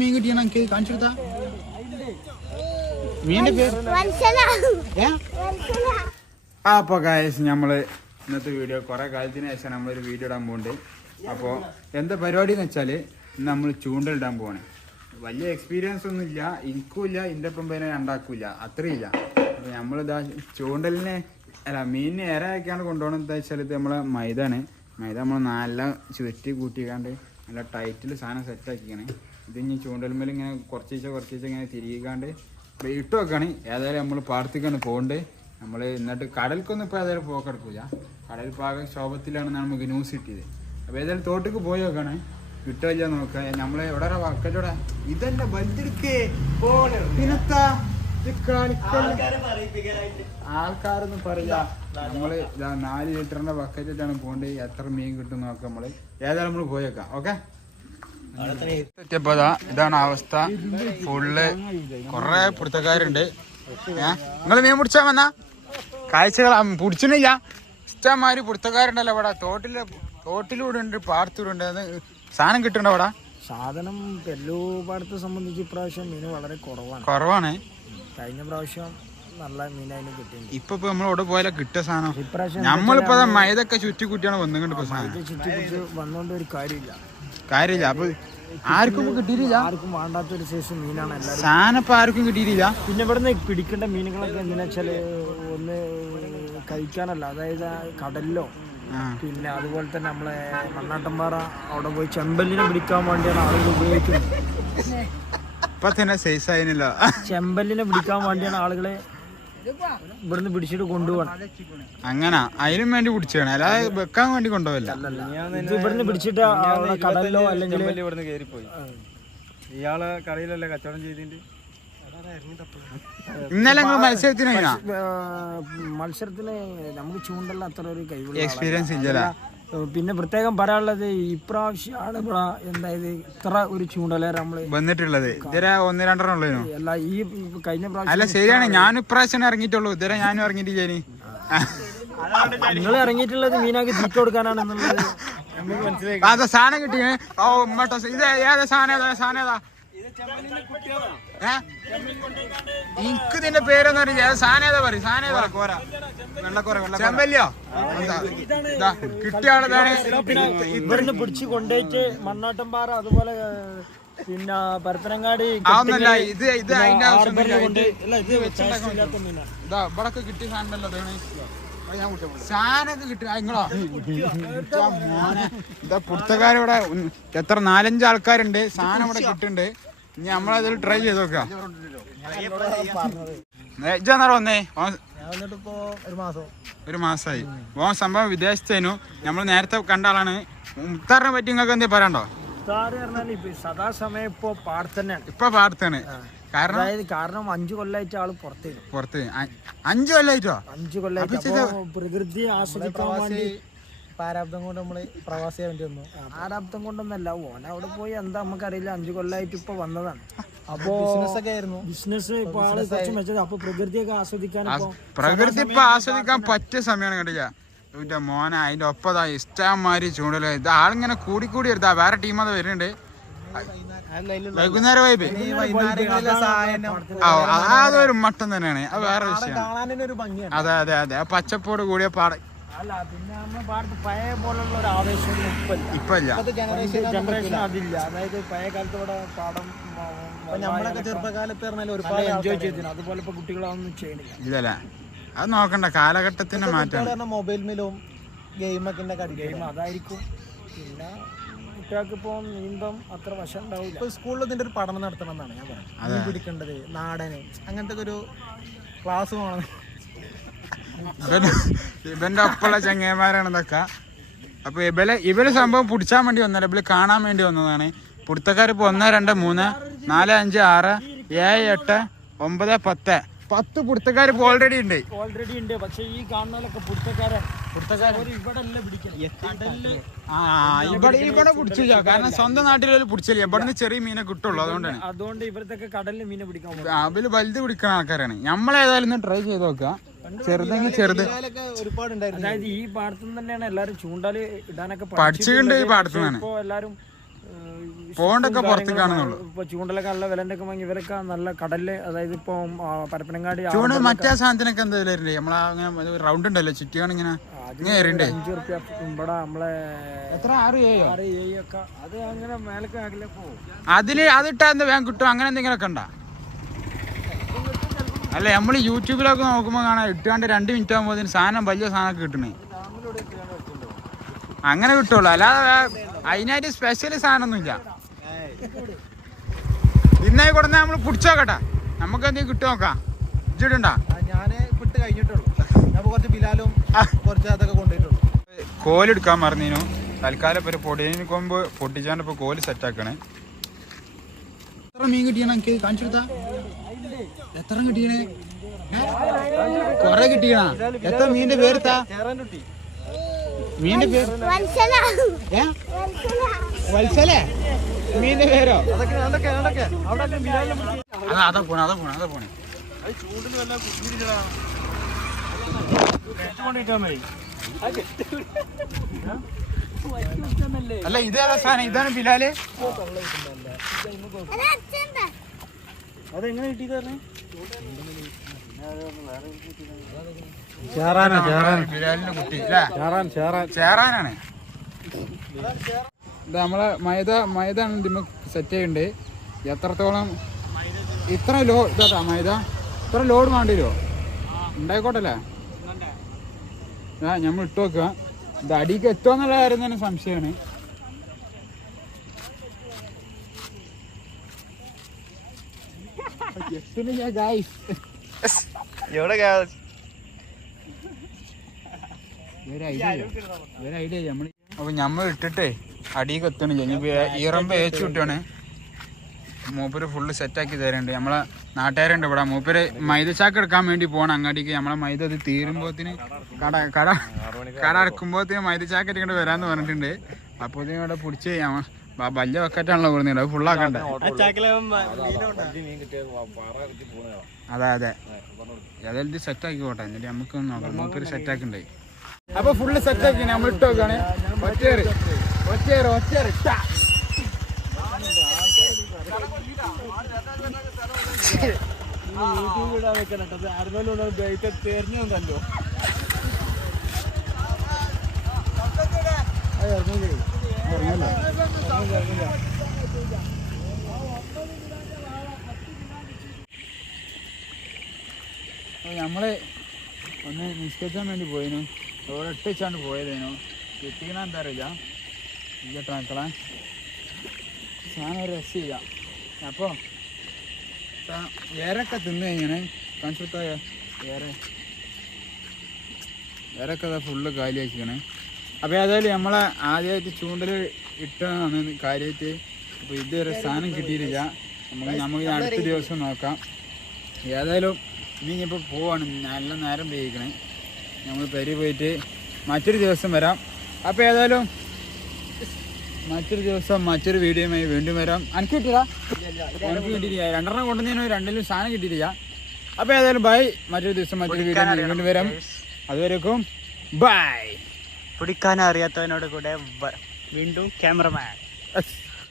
മീൻ കിട്ടിയാണ് എനിക്ക് കാണിച്ചു കൊടുത്താ മീനിന്റെ പേര്? അപ്പോൾ കായസ് നമ്മൾ ഇന്നത്തെ വീഡിയോ കുറേ കാലത്തിന് ശേഷം നമ്മളൊരു വീഡിയോ ഇടാൻ പോകുന്നുണ്ട് അപ്പോൾ എന്താ പരിപാടി എന്ന് വെച്ചാൽ നമ്മൾ ചൂണ്ടലിടാൻ പോവാണ്. വലിയ എക്സ്പീരിയൻസ് ഒന്നും ഇല്ല. എനിക്കും ഇല്ല എന്റെ ഒപ്പം പേരെ ഉണ്ടാക്കൂല അത്രയില്ല അപ്പോൾ നമ്മളിതാ ചൂണ്ടലിനെ അല്ല മീനിനെ ഏറെയൊക്കെയാണ് കൊണ്ടുപോകണം എന്താ വെച്ചാൽ ഇത് നമ്മളെ മൈദാണ്. മൈദ നമ്മൾ നല്ല ചുറ്റി കൂട്ടിക്കാണ്ട് നല്ല ടൈറ്റിൽ സാധനം സെറ്റ് ആക്കിക്കണേ ഇത് ഇനി ചൂണ്ടൽമേൽ ഇങ്ങനെ കുറച്ചീച്ച കുറച്ചീച്ച ഇങ്ങനെ തിരികാണ്ട് ഇട്ട് വെക്കാണ്. ഏതായാലും നമ്മൾ പാടത്തേക്കാണ് പോകേണ്ടത് നമ്മൾ എന്നിട്ട് കടൽക്കൊന്നും ഇപ്പോൾ ഏതായാലും പോക്കെടുക്കില്ല കടൽ പാക ക്ഷോഭത്തിലാണെന്നാണ് നമുക്ക് ന്യൂസ് കിട്ടിയത്. അപ്പോൾ ഏതായാലും തോട്ടിക്ക് പോയി നോക്കാണ് കിട്ടില്ല നോക്കുക നമ്മളെ എവിടെ വക്കറ്റോടെ ഇതല്ല പിന്നെത്താ കളിക്കല്ല. ആൾക്കാരൊന്നും പറയില്ല. നമ്മൾ നാല് ലിറ്ററിന്റെ ബക്കറ്റിട്ടാണ് പോകേണ്ടത് എത്ര മീൻ കിട്ടും നോക്കാം നമ്മൾ. ഏതായാലും നമ്മൾ പോയേക്കാം ഓക്കെ എത്തിയപ്പോതാ ഇതാണ് അവസ്ഥ. ഫുള്ള് കൊറേ പിടുത്തക്കാരുണ്ട് നിങ്ങൾ മീൻ പിടിച്ചാ വന്നാ? കാഴ്ചകൾ പിടിച്ചിട്ടില്ല. ഇഷ്ടമാതിരി പിടുത്തക്കാരുണ്ടല്ലോ ഇവിടെ. തോട്ടിൽ തോട്ടിലൂടെ ഉണ്ട് പാടത്തൂടെ ഉണ്ട് അത് സാധനം കിട്ടുന്നുണ്ട് അവിടെ സാധനം പെല്ലുപാടത്തെ സംബന്ധിച്ച് ഇപ്രാവശ്യം മീൻ വളരെ കുറവാണ്. കുറവാണ്. കഴിഞ്ഞ പ്രാവശ്യം നല്ല അതിന് കിട്ടിയിട്ടുണ്ട്. ഇപ്പൊ ഇപ്പൊ നമ്മൾ ഇവിടെ പോയാലും കിട്ടിയ സാധനം. ഇപ്രാവശ്യം നമ്മളിപ്പോ മൈതൊക്കെ മൈദൊക്കെ ചുറ്റി കുട്ടിയാണ് വന്നുകൊണ്ട് ചുറ്റി കുറ്റി വന്നുകൊണ്ട് ഒരു കാര്യമില്ല. കാര്യമില്ല. അപ്പൊ ആർക്കും കിട്ടിയില്ല കിട്ടിയിട്ടില്ല. ആർക്കും വേണ്ടാത്ത ഒരു സൈസ് മീനാണ് എല്ലാവരും സാധനം ആർക്കും കിട്ടിയിട്ടില്ല. പിന്നെ ഇവിടുന്ന് പിടിക്കേണ്ട മീനുകളൊക്കെ എന്തിനാ വെച്ചാൽ ഒന്ന് കഴിക്കാനല്ല അതായത് കടലിലോ പിന്നെ അതുപോലെ തന്നെ നമ്മളെ മണ്ണാട്ടമ്പാറ അവിടെ പോയി ചെമ്പല്ലിനെ പിടിക്കാൻ വേണ്ടിയാണ് ആളുകൾ ഉപയോഗിക്കുന്നത്. ഇപ്പൊ തന്നെ സൈസ് ആയിരുന്നില്ല ചെമ്പല്ലിനെ പിടിക്കാൻ വേണ്ടിയാണ് ആളുകളെ ഇവിടുന്ന് പിടിച്ചിട്ട് കൊണ്ടുപോകണം. അങ്ങനെ. അതിനും വേണ്ടി പിടിച്ചാണ് അല്ലാതെ വെക്കാൻ വേണ്ടി കൊണ്ടുപോകില്ല ഇവിടുന്ന് പിടിച്ചിട്ട് കടലിലോ അല്ലെങ്കിൽ ഇവിടുന്ന് കയറിപ്പോയി ഇയാളെ കടയിലല്ലേ കച്ചവടം ചെയ്തിട്ട് ഇന്നലെ മത്സരത്തിന് മത്സരത്തിൽ നമുക്ക് ചൂണ്ടല്ല അത്ര ഒരു കഴിവ് എക്സ്പീരിയൻസ് ഇല്ലല്ല. പിന്നെ പ്രത്യേകം പറയാനുള്ളത് ഇപ്രാവശ്യമാണ് ഇവിടെ എന്തായത് ഇത്ര ഒരു ചൂണ്ടല നമ്മൾ വന്നിട്ടുള്ളത്. ഇതുവരെ ഒന്ന് രണ്ടെണ്ണം അല്ല ഈ കഴിഞ്ഞ പ്രാവശ്യം അല്ല ശരിയാണ്. ഞാൻ ഇപ്രാവശ്യം ഇറങ്ങിയിട്ടുള്ളൂ. ഇതുവരെ ഞാനും ഇറങ്ങിയിട്ടില്ല നിങ്ങൾ ഇറങ്ങിയിട്ടുള്ളത് മീനാക്കി തീറ്റ കൊടുക്കാനാണ് എന്നുള്ളത്. അതെ സാധനം കിട്ടിയേ ഓ ഉമ്മട്ടോ ഇത് ഏതാ സാധനം? ഏതാ സാധനം? ഏതാ? എനിക്ക് ഇതിന്റെ പേരൊന്നും അറിയില്ല. സാനേതാ പറയും? സാനേതാ കോര. വെള്ളക്കോര ഇതാ, കിട്ടിയ ആളതാണ് ഇവിടുന്ന് പിടിച്ച് കൊണ്ടുപോയിട്ട് മണ്ണാട്ടമ്പാറ അതുപോലെ ഏഹ്, പിന്നെ പരപ്പനങ്ങാടി ആവുന്നില്ല ഇത് ഇത് അതിന്റെ ആവശ്യമൊന്നുമില്ല കൊണ്ട് ഇത് അല്ല ഇത് ഇവിടൊക്കെ കിട്ടിയ സാധനമല്ലോ സാധനമൊക്കെ കിട്ടും. നിങ്ങളോ ഇതാ പുറത്തക്കാരിവിടെ എത്ര നാലഞ്ച് ആൾക്കാരുണ്ട്. സാധനം ഇവിടെ കിട്ടുന്നുണ്ട് ഇനി നമ്മളതിൽ ട്രൈ ചെയ്ത് നോക്കാം ഇജാന്നാ വന്നേ. ഒരു മാസം. ഒരു മാസമായി ഓൻ സംഭവം വിദേശത്തേനു. നമ്മൾ നേരത്തെ കണ്ട ആളാണ്. മുത്താറിനെ പറ്റി നിങ്ങൾക്ക് എന്തേ പറയണ്ടോ സദാസമയം ഇപ്പൊ പാടത്തന്നെയാണ് ഇപ്പൊ പാടത്താണ് കാരണം അതായത് കാരണം അഞ്ചു കൊല്ലായിട്ട് ആൾ പുറത്തേക്ക് പുറത്ത് അഞ്ചു കൊല്ലായിട്ടോ? അഞ്ചു കൊല്ലായിട്ട്. പ്രകൃതി ആസ്വദിക്കാൻ വേണ്ടി പ്രാരാബ്ദം കൊണ്ട് നമ്മൾ പ്രവാസിയാവേണ്ടി വന്നു. ആരാബ്ദം കൊണ്ടൊന്നല്ല ഓന അവിടെ പോയി എന്താ നമുക്കറിയില്ല. അഞ്ചു കൊല്ലായിട്ട് ഇപ്പൊ വന്നതാണ്. അപ്പോ ഒക്കെ ആയിരുന്നു. ബിസിനസ് ഇപ്പൊ ആൾ കുറച്ച് മെച്ചത് അപ്പൊ പ്രകൃതിയൊക്കെ ആസ്വദിക്കാൻ ഇപ്പൊ പ്രകൃതി ഇപ്പൊ ആസ്വദിക്കാൻ പറ്റിയ സമയമാണ് കണ്ടില്ല? ഇവന്റെ മോനെ അതിന്റെ ഒപ്പതാ ഇഷ്ടമാതിരി ചൂണ്ടൽ. ഇത് ആളിങ്ങനെ കൂടി കൂടി എടുത്താ. വേറെ ടീം അത് വരുന്നുണ്ട്. വൈകുന്നേരം വൈബ് അതൊരു മട്ടം തന്നെയാണ്. അത് വേറെ വിഷയം അതെ അതെ അതെ. പച്ചപ്പോട് കൂടിയ പാട അല്ല പിന്നെ നമ്മൾ പാടത്ത് പഴയ പോലുള്ള ഒരു ആവേശം ഇപ്പല്ല. ഇപ്പൊ ഇല്ല ഇപ്പൊ ജനറേഷൻ ജനറേഷൻ അതില്ല. അതായത് പഴയ കാലത്ത് ഇവിടെ പാടം നമ്മളൊക്കെ ചെറുപ്പകാലത്ത് പറഞ്ഞാൽ ഒരുപാട് എൻജോയ് ചെയ്തിരുന്നു. അതുപോലെ ഇപ്പൊ കുട്ടികളൊന്നും ചെയ്യണില്ല. ഇല്ലല്ലേ? അത് നോക്കണ്ട. കാലഘട്ടത്തിന്റെ മാറ്റം മൊബൈൽ മേലും ഗെയിമൊക്കെ ഗെയിം അതായിരിക്കും. പിന്നെ കുട്ടികൾക്ക് ഇപ്പൊ നീന്തം അത്ര വശം ഉണ്ടാവില്ല ഇപ്പൊ സ്കൂളിൽ ഇതിന്റെ ഒരു പഠനം നടത്തണം എന്നാണ് ഞാൻ പറയുന്നത് പിടിക്കേണ്ടത് നാടന് അങ്ങനത്തെ ഒരു ക്ലാസ് ഇവന് ഇവന്റെ ഒപ്പമുള്ള ചങ്ങേമാരാണ് ഇതൊക്കെ. അപ്പൊ ഇവലെ ഇവർ സംഭവം പിടിച്ചാൻ വേണ്ടി വന്നല്ല ഇവർ കാണാൻ വേണ്ടി വന്നതാണ്. പിടുത്തക്കാർ ഇപ്പൊ ഒന്ന് രണ്ട് മൂന്ന് നാല് അഞ്ച് ആറ് ഏഴ് എട്ട് ഒമ്പത് പത്ത്. പത്ത് പിടുത്തക്കാർ ഇപ്പൊ ഓൾറെഡി ഉണ്ട്. ഓൾറെഡി ഉണ്ട്. പക്ഷെ ഈ കാണുന്നതിലൊക്കെ പുറത്തക്കാരെ ഇവിടെ ഇവിടെ പിടിച്ചില്ല കാരണം സ്വന്തം നാട്ടിൽ പിടിച്ചില്ല. ഇവിടെ നിന്ന് ചെറിയ മീനെ കിട്ടുള്ളൂ അതുകൊണ്ടാണ്. അതുകൊണ്ട് ഇവിടത്തൊക്കെ കടലിൽ മീനെ പിടിക്കാൻ അവർ വലുത് പിടിക്കുന്ന ആൾക്കാരാണ്. നമ്മളേതായാലും ട്രൈ ചെയ്ത് നോക്കുക. ചെറുതെങ്കിൽ ചെറുത്. ഇതിലൊക്കെ ഒരുപാട് ഉണ്ടായിരുന്നു അതായത് ഈ പാടത്തു തന്നെയാണ് എല്ലാരും ചൂണ്ടാൽ ഇടാനൊക്കെ പഠിച്ചിട്ടുണ്ട് ഈ ഇപ്പൊ എല്ലാരും പോണ്ടൊക്കെ പുറത്ത് കാണുന്നുള്ളൂ ഇപ്പൊ ചൂണ്ടലൊക്കെ നല്ല വിലന്റെ ഒക്കെ വാങ്ങി ഇവരൊക്കെ നല്ല കടലിൽ അതായത് ഇപ്പൊ പരപ്പനങ്ങാടി ആ ചൂണ് മറ്റേ സാധനത്തിനൊക്കെ എന്താ വില വരണ്ടേ നമ്മളെ റൗണ്ട് ഉണ്ടല്ലോ ചുറ്റിയാണ് ഇങ്ങനെ അഞ്ചു റുപ്യ ഇവിടെ നമ്മളെ എത്ര? ആറ് ഏഴോ? ആറ് ഏഴ് ഒക്കെ. അത് അങ്ങനെ മേലക്ക് ആകില്ല പോകും അതിൽ അതിട്ടാ എന്താ വേഗം കിട്ടും അങ്ങനെ എന്തെങ്കിലുമൊക്കെ ഉണ്ടാ? അല്ല നമ്മൾ യൂട്യൂബിലൊക്കെ നോക്കുമ്പോൾ കാണാം ഇട്ടാണ്ട് രണ്ട് മിനിറ്റ് ആകുമ്പോൾ സാധനം വലിയ സാധനം കിട്ടണേ. അങ്ങനെ കിട്ടുള്ളൂ. അല്ലാതെ അതിനായിട്ട് സ്പെഷ്യൽ സാധനമൊന്നുമില്ല. ഇന്നായി കൊടുന്ന നമ്മൾ പിടിച്ചോക്കട്ടെ നമുക്ക് എന്തെങ്കിലും കിട്ടും നോക്കാം. ഇച്ചിട്ടുണ്ടാ ഞാൻ വിട്ട് കഴിഞ്ഞിട്ടുള്ളൂ. ഞാൻ കുറച്ച് ബിലാലും കുറച്ച് അതൊക്കെ കൊണ്ടുപോയിട്ടുള്ളൂ. കോലെടുക്കാൻ മറന്നീനു. തൽക്കാലം ഇപ്പൊ പൊടിയും പൊടിയതിന് കൊമ്പ് പൊട്ടിച്ചാണ്ട് ഇപ്പൊ കോൽ സെറ്റാക്കണേ എത്ര മീൻ കിട്ടിയാണ് എനിക്ക്? കാണിച്ചു കൊടുത്താ? എത്ര കിട്ടിയേ കൊറേ കിട്ടിയണ എത്ര മീനിന്റെ പേരെത്താ? മീനിന്റെ പേര്? വത്സലേ. മീനിന്റെ പേരോ? അതൊക്കെ അതൊക്കെ അതൊക്കെ അവിടെ ബിലാലും അതാ അതാ പോണേ അതാ പോണേ അതാ പോണേ. ചൂണ്ടിൽ വല്ല അല്ല ഇതേതാ സാധനം? ഇതാണ് ബിലാൽ? അതെങ്ങനെ കിട്ടിയത് ചേറാനാ ബിലാലിന്റെ കുട്ടി ചേറാൻ ചേറാൻ. ചേറാനാണ്. നമ്മളെ മൈദ മൈദ ആണ് ഇതിമ്മ സെറ്റ് ചെയ്യുന്നുണ്ട് എത്രത്തോളം ഇത്ര ലോ ഇതാ മൈദ. ഇത്ര ലോഡ് വേണ്ടി വരുമോ ഉണ്ടായിക്കോട്ടെ അല്ലേ? ആ നമ്മൾ ഇട്ട് വെക്കുക ഇത് അടിക്ക് എത്തുക എന്നുള്ള കാര്യം തന്നെ സംശയമാണ് അപ്പൊ നമ്മൾ ഇട്ടിട്ടേ അടിയിൽ എത്തണില്ല ഇനി ഈറമ്പ് ഏച്ചു കിട്ടുവാണ് മൂപ്പര് ഫുള്ള് സെറ്റാക്കി തരുന്നുണ്ട് നമ്മളെ നാട്ടുകാരുണ്ട് ഇവിടെ. മൂപ്പര് മൈദ ചാക്ക് എടുക്കാൻ വേണ്ടി പോകണം അങ്ങാടിക്ക് നമ്മളെ മൈദ അത് തീരുമ്പോത്തിന് കട കട കട അടക്കുമ്പോത്തിന് മൈദ ചാക്ക് എടുക്കേണ്ടി വരാന്ന് പറഞ്ഞിട്ടുണ്ട്. അപ്പോൾ ഇതിന് ഇവിടെ പിടിച്ച് വലിയ വെക്കറ്റാണല്ലോ കൊടുക്കുന്നത് അത് ഫുള്ളാക്കണ്ടേ അതെ അതെ. ഏതായാലും ഇത് സെറ്റാക്കി പോട്ടെ. എന്നിട്ട് നമുക്ക് നോക്കാം. മൂപ്പര് സെറ്റാക്കണ്ടേ അപ്പൊ ഫുള്ള് സെറ്റാക്കി നമ്മൾ ഇട്ട് നോക്കാണ്. ഒറ്റേറ് ഒറ്റേറ് ഒറ്റേറ് ഇടാൻ നമ്മൾ ഒന്ന് നിസ്കരിച്ചാൻ വേണ്ടി പോയിനു. ഇട്ട് വെച്ചാണ്ട് പോയതേനു. കിട്ടിക്കണ എന്താ അറിയില്ല. ഇല്ല ട്രാക്കളാ സാധനം രസ രസമില്ല അപ്പോൾ ഏരൊക്കെ തിന്നു കഴിഞ്ഞാണ് കാണിച്ചുകൊടുത്തായ ഏറെ. ഏരൊക്കെ അതാ ഫുള്ള് കാലിയാക്കിക്കണേ. അപ്പോൾ ഏതായാലും നമ്മളെ ആദ്യമായിട്ട് ചൂണ്ടൽ ഇട്ടതാണ് കാര്യമായിട്ട് അപ്പോൾ ഇതുവരെ സാധനം കിട്ടിയിട്ടില്ല. നമുക്ക് നമുക്ക് അടുത്ത ദിവസം നോക്കാം. ഏതായാലും ഇനി ഇനിയിപ്പോൾ പോവാണ്. നല്ല നേരം ഉപയോഗിക്കണേ നമ്മൾ പെരി പോയിട്ട് മറ്റൊരു ദിവസം വരാം. അപ്പോൾ ഏതായാലും മറ്റൊരു ദിവസം മറ്റൊരു വീഡിയോയുമായി വീണ്ടും വരാം. എനിക്ക് കിട്ടില്ല എനിക്ക് കിട്ടിയില്ല രണ്ടെണ്ണം കൊണ്ടുവന്നതിന് രണ്ടിലും സാധനം കിട്ടിയില്ല അപ്പോൾ ഏതായാലും ബൈ മറ്റൊരു ദിവസം മറ്റൊരു വീഡിയോ വീണ്ടും വരാം. അതുവരേക്കും ബൈ പിടിക്കാൻ അറിയാത്തവനോട് കൂടെ വീണ്ടും ക്യാമറമാൻ.